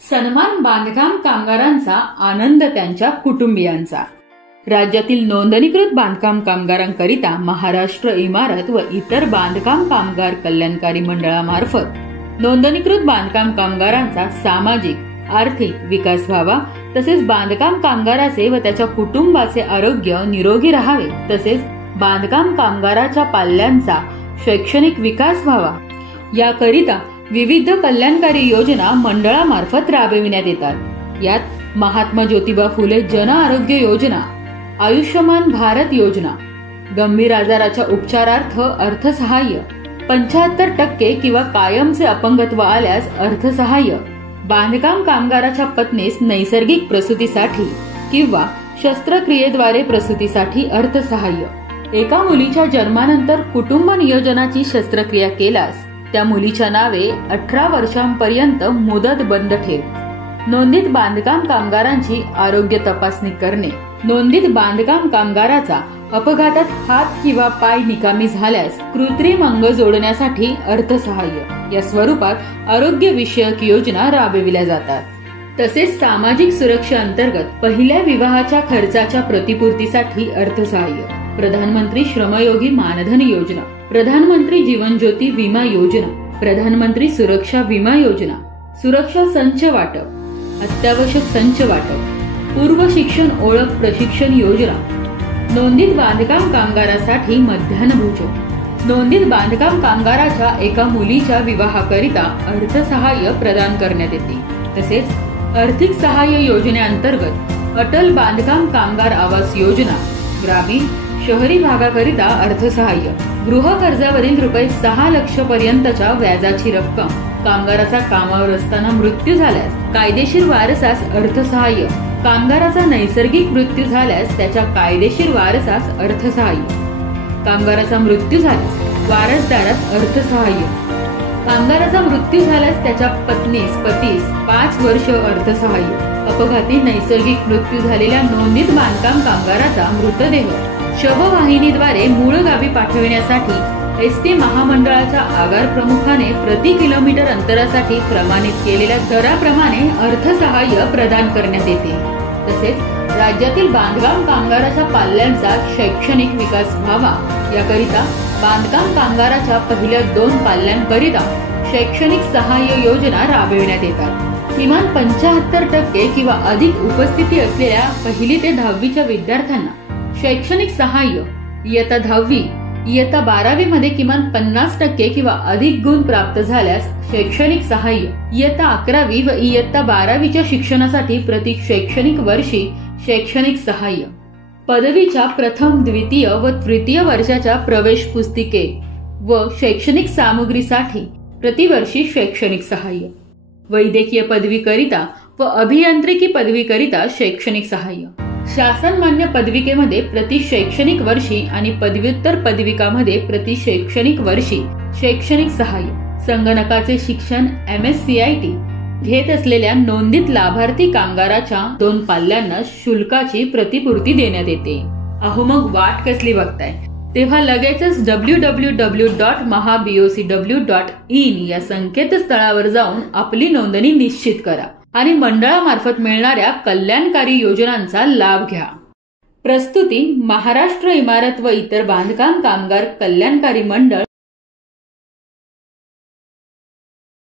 सन्मान बांधकाम कामगारांचा, आनंद त्यांच्या कुटुंबियांचा। राज्यातील नोंदणीकृत बांधकाम कामगारांकरिता महाराष्ट्र इमारत व इतर बांधकाम कामगार कल्याणकारी मंडळामार्फत नोंदणीकृत बांधकाम कामगारांचा सामाजिक, आर्थिक विकास व्हावा, तसेच बांधकाम कामगाराचे व त्याच्या कुटुंबाचे आरोग्य निरोगी राहावे, तसेच बांधकाम कामगाराच्या पाल्यांचा शैक्षणिक विकास व्हावा, याकरिता विविध कल्याणकारी योजना मंडळामार्फत राबविण्यात येतात। यात महात्मा ज्योतिबा फुले जन आरोग्य योजना, आयुष्यमान भारत योजना, गंभीर आजाराच्या उपचारार्थ अर्थसहाय्य, 75% किंवा कायमचे अपंगत्व आल्यास अर्थसहाय्य, बांधकाम कामगाराच्या पत्नीस नैसर्गिक प्रसूतीसाठी किंवा शस्त्रक्रियेद्वारे प्रसूतीसाठी अर्थसहाय्य, एका मुलीच्या जन्मानंतर कुटुंब नियोजनाची शस्त्रक्रिया केल्यास त्या मुलीच्या नावे 18 वर्षांपर्यंत मुदत बंद ठेव, नोंदित बांधकाम कामगारांची आरोग्य तपासणी करणे, नोंदित बांधकाम कामगाराचा अपघातात हात किंवा पाय निकामी झाल्यास कृत्रिम अंग जोडण्यासाठी अर्थसहाय्य, या स्वरूपात आरोग्य विषयक योजना राबविल्या जातात। तसेच सामाजिक सुरक्षा अंतर्गत पहिल्या विवाहाच्या खर्चाच्या प्रतिपूर्तीसाठी अर्थसहाय्य, प्रधानमंत्री श्रमयोगी मानधन योजना, प्रधानमंत्री जीवन ज्योती विमा योजना, प्रधानमंत्री सुरक्षा विमा योजना, सुरक्षा संच वाटप, अत्यावश्यक संच वाटप, पूर्व शिक्षण ओळख प्रशिक्षण योजना, नोंदित बांधकाम कामगारासाठी मध्यान्ह भोजन, नोंदित बांधकाम कामगाराच्या एका मुलीच्या विवाहाकरिता अर्थसहाय्य प्रदान करण्यात येते। तसेच आर्थिक सहाय्य योजनेअंतर्गत अटल बांधकाम कामगार आवास योजना, ग्रामीण शहरी भागाकरिता अर्थसहाय्य, गृह कर्जावरील ₹6 लाख पर्यंतच्या व्याजाची रक्कम, कामगाराचा कामावर असताना मृत्यू झाल्यास कायदेशीर वारसास अर्थसहाय्य, कामगाराचा नैसर्गिक मृत्यू झाल्यास त्याच्या कायदेशीर वारसास अर्थसहाय्य, कामगाराचा मृत्यू झाल्यास वारसदारास अर्थसहाय्य, कामगाराचा मृत्यू झाल्यास त्याच्या पत्नीस पतीस 5 वर्ष अर्थसहाय्य, अपघाती नैसर्गिक मृत्यू झालेल्या नोंदित बांधकाम कामगाराचा मृतदेह शववाहिनीद्वारे मूळ गावी पाठविण्यासाठी एसटी महामंडळाच्या आगार प्रमुखाने प्रति किलोमीटर अंतरासाठी प्रमाणित केलेल्या दराप्रमाणे अर्थसहाय्य प्रदान करण्यात येते। तसेच राज्यातील बांधकाम कामगाराच्या पाल्यांचा शैक्षणिक विकास व्हावा, याकरिता बांधकाम कामगाराच्या पहिल्या 2 पाल्यांकरिता शैक्षणिक सहाय्य योजना राबविण्यात येतात। किमान 75% किंवा अधिक उपस्थिती असलेल्या 1ली ते 10वीच्या विद्यार्थ्यांना शैक्षणिक सहाय्य, इयत्ता 10वी, इयत्ता 12वी मध्ये किमान 50% किंवा अधिक गुण प्राप्त झाल्यास शैक्षणिक सहाय्य, इयत्ता 11वी व इयत्ता 12वीच्या शिक्षणासाठी प्रति शैक्षणिक वर्षी शैक्षणिक सहाय्य, पदवीच्या प्रथम, द्वितीय व तृतीय वर्षाच्या प्रवेश पुस्तिके व शैक्षणिक सामुग्रीसाठी प्रतिवर्षी शैक्षणिक सहाय्य, वैद्यकीय पदवीकरिता व अभियांत्रिकी पदवीकरिता शैक्षणिक सहाय्य, शासन मान्य पदविकेमध्ये प्रति शैक्षणिक वर्षी आणि पदव्युत्तर पदविकामध्ये प्रति शैक्षणिक वर्षी शैक्षणिक सहाय्य, संगणकाचे शिक्षण MSCIT घेत असलेल्या नोंदित लाभार्थी कामगाराच्या 2 पाल्यांना शुल्काची प्रतिपूर्ती देण्यात येते। अहो मग वाट कसली बघताय, तेव्हा लगेचच www.mahabocw.in या संकेतस्थळावर जाऊन आपली नोंदणी निश्चित करा आणि मंडळामार्फत मिळणाऱ्या कल्याणकारी योजनांचा लाभ घ्या। प्रस्तुती महाराष्ट्र इमारत व इतर बांधकाम कामगार कल्याणकारी मंडळ।